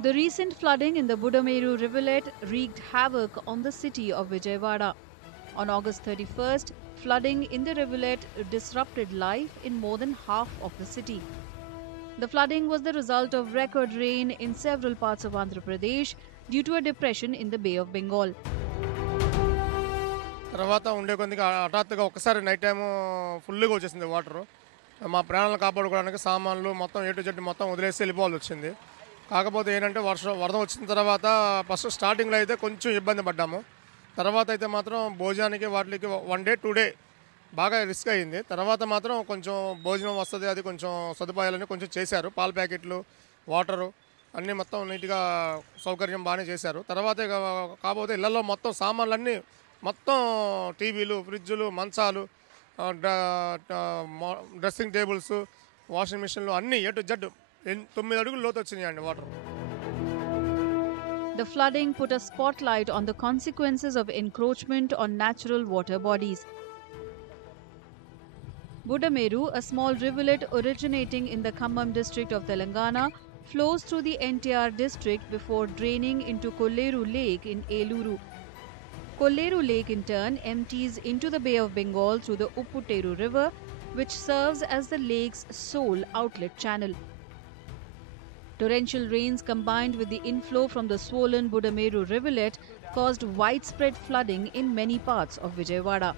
The recent flooding in the Budameru rivulet wreaked havoc on the city of Vijayawada. On August 31st, flooding in the rivulet disrupted life in more than half of the city. The flooding was the result of record rain in several parts of Andhra Pradesh due to a depression in the Bay of Bengal. తర్వాత ఉండే కొద్దిగా హఠాత్తుగా ఒక్కసారి night time ఫుల్గా వచ్చేసింది water. మా ప్రాణాలను కాపాడుకోవడానికి సామాన్లు మొత్తం ఏ టు జెడ్ మొత్తం వదిలేసి వెళ్ళిపోవాల్సి వచ్చింది. కాకపోతే ఏంటంటే వరద వచ్చిన తర్వాత ఫస్ట్ స్టార్టింగ్లో అయితే కొంచెం ఇబ్బంది పడ్డాము. తర్వాత అయితే మాత్రం భోజనానికి వాటికి 1 డే 2 డే బాగా రిస్క్ అయ్యింది. తర్వాత మాత్రం కొంచెం భోజనం వస్తుంది, అది కొంచెం సదుపాయాలని కొంచెం చేశారు. పాల ప్యాకెట్లు, వాటరు అన్నీ మొత్తం నీట్గా సౌకర్యం బాగానే చేశారు. తర్వాత కాకపోతే ఇళ్లలో మొత్తం సామాన్లన్నీ మొత్తం టీవీలు, ఫ్రిడ్జులు, మంచాలు, డ్రెస్సింగ్ టేబుల్స్, వాషింగ్ మిషన్లు అన్నీ ఏ టు జెడ్ 9 అడుగులు లోతు వచ్చినాయండి water. The flooding put a spotlight on the consequences of encroachment on natural water bodies. Budameru, a small rivulet originating in the Khammam district of Telangana, flows through the NTR district before draining into Kolleru Lake in Eluru. Kolleru Lake in turn empties into the Bay of Bengal through the Upputteru River, which serves as the lake's sole outlet channel. Torrential rains combined with the inflow from the swollen Budameru rivulet caused widespread flooding in many parts of Vijayawada.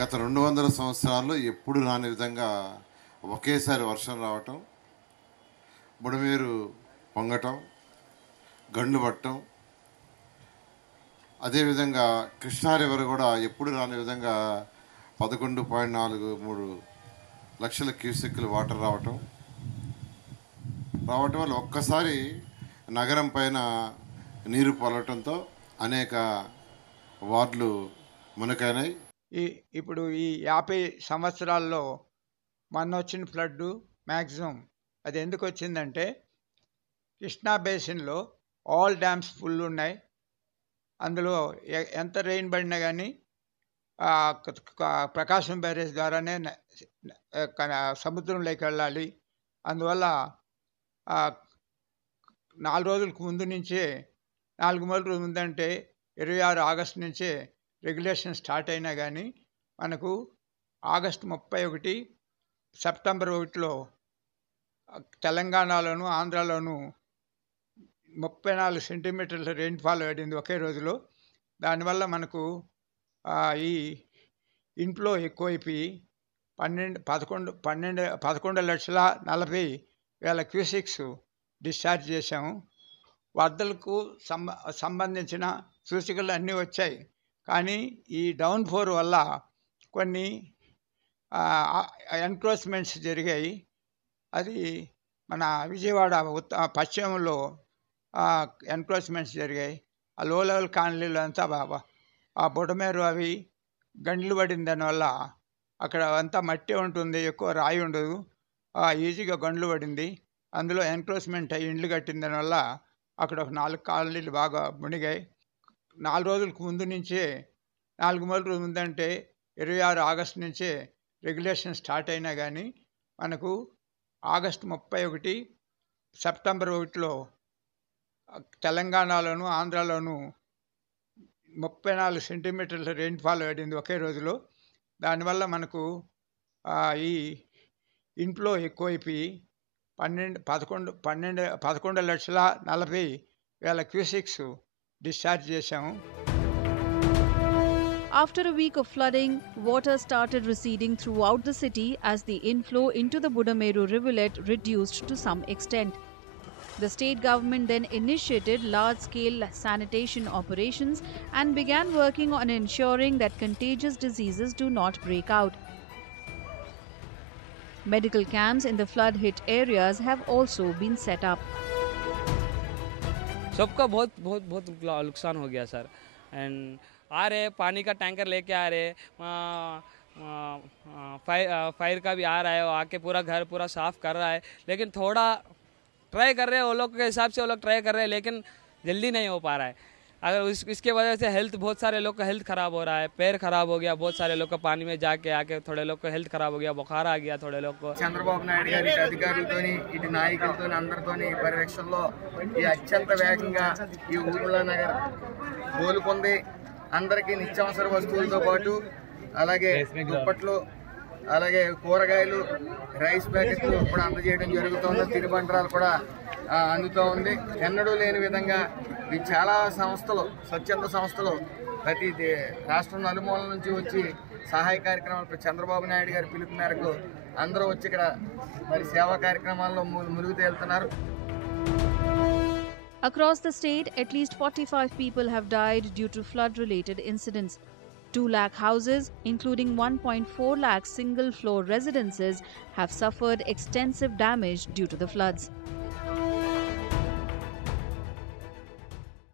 గత 200 సంవత్సరాల్లో ఎప్పుడు రాని విధంగా ఒకేసారి వర్షం రావటం, బుడమేరు పొంగటం, గండ్లు పట్టడం, అదేవిధంగా కృష్ణా రివర్ కూడా ఎప్పుడు రాని విధంగా 11.43 లక్షల క్యూసెక్కులు వాటర్ రావటం వల్ల ఒక్కసారి నగరం పైన నీరు పొలటంతో అనేక వార్డులు మునకైనాయి. ఇప్పుడు ఈ 50 సంవత్సరాల్లో మొన్న వచ్చిన ఫ్లడ్ మ్యాక్సిమం అది ఎందుకు వచ్చిందంటే కృష్ణా బేసిన్లో ఆల్ డ్యామ్స్ ఫుల్ ఉన్నాయి. అందులో ఎంత రెయిన్ పడినా కానీ ప్రకాశం బ్యారేజ్ ద్వారానే సముద్రంలోకి వెళ్ళాలి. అందువల్ల 4 రోజులకు ముందు నుంచే 4 రోజుల ముందంటే 26 ఆగస్టు నుంచే రెగ్యులేషన్ స్టార్ట్ అయినా కానీ మనకు ఆగస్టు 31 సెప్టెంబర్ 1లో తెలంగాణలోను ఆంధ్రాలోను 34 సెంటీమీటర్ల రెయిన్ఫాల్ పడింది ఒకే రోజులో. దానివల్ల మనకు ఈ ఇన్ఫ్లో ఎక్కువైపోయి 11,40,000 క్యూసెక్స్ డిశ్చార్జ్ చేశాము. వరదలకు సంబంధించిన సూచికలు అన్నీ వచ్చాయి. కానీ ఈ డౌన్ ఫోర్ వల్ల కొన్ని ఎన్క్రోచ్మెంట్స్ జరిగాయి. అది మన విజయవాడ పశ్చిమంలో ఎన్క్రోచ్మెంట్స్ జరిగాయి. ఆ లో లెవెల్ కాలనీలు అంతా ఆ బుడమేరు అవి గండ్లు పడిన దానివల్ల అక్కడ అంతా మట్టి ఉంటుంది, ఎక్కువ రాయి ఉండదు, ఈజీగా గండ్లు పడింది. అందులో ఎన్క్రోచ్మెంట్ అయ్యి ఇండ్లు కట్టిన దానివల్ల అక్కడ ఒక 4 కాలనీలు బాగా మునిగాయి. 4 రోజులకు ముందు నుంచే 4 రోజుల ముందంటే 26 ఆగస్టు నుంచే రెగ్యులేషన్ స్టార్ట్ అయినా కానీ మనకు ఆగస్టు 31 సెప్టెంబర్ 1లో తెలంగాణలోను ఆంధ్రాలోను 34 సెంటీమీటర్ల రెయిన్ఫాల్ పడింది ఒకే రోజులో. దానివల్ల మనకు ఈ ఇన్ఫ్లో ఎక్కువైపోయి 11,40,000 క్యూసెక్స్ డిశ్చార్జ్ చేశాము. After a week of flooding, water started receding throughout the city as the inflow into the Budameru rivulet reduced to some extent. The state government then initiated large-scale sanitation operations and began working on ensuring that contagious diseases do not break out. Medical camps in the flood-hit areas have also been set up. सबका बहुत नुकसान हो गया sir. And आ रहे पानी का tanker लेके आ रहे, फायर का भी आ रहा है, आके पूरा घर पूरा साफ कर रहा है. लेकिन थोड़ा ट्राई कर रहे हैं वो लोग के हिसाब से, वो लोग ट्राई कर रहे हैं लेकिन जल्दी नहीं हो पा रहा है. अगर इसके वजह से हेल्थ बहुत सारे लोग का हेल्थ ख़राब हो रहा है, पैर ख़राब हो गया, बहुत सारे लोग का पानी में जाके आके थोड़े लोग का हेल्थ ख़राब हो गया, बुखार आ गया थोड़े लोग को. చంద్రబాబు నాయుడు గారి ఇటు అధికారులతోని ఇటు నాయకులతోని అందరితోని పర్యవేక్షణలో ఈ అత్యంత వేగంగా ఈ ఊర్మిళ నగర్ కోలుకుంది. అందరికీ నిత్యావసర వస్తువులతో పాటు అలాగే దుప్పట్లు, అలాగే కూరగాయలు, రైస్ ప్యాకెట్లు కూడా అందజేయడం జరుగుతుంది. తినుబండరాలు కూడా అందుతూ ఉంది. ఎన్నడూ లేని విధంగా ఈ చాలా సంస్థలు, స్వచ్ఛంద సంస్థలు ప్రతి రాష్ట్రం నలుమూలల నుంచి వచ్చి సహాయ కార్యక్రమాలు చంద్రబాబు నాయుడు గారి పిలుపు మేరకు అందరూ వచ్చి ఇక్కడ మరి సేవా కార్యక్రమాల్లో Mulugu తేలుతున్నారు. Across the state, at least 45 people have died due to flood-related incidents. 2 lakh houses, including 1.4 lakh single-floor residences, have suffered extensive damage due to the floods.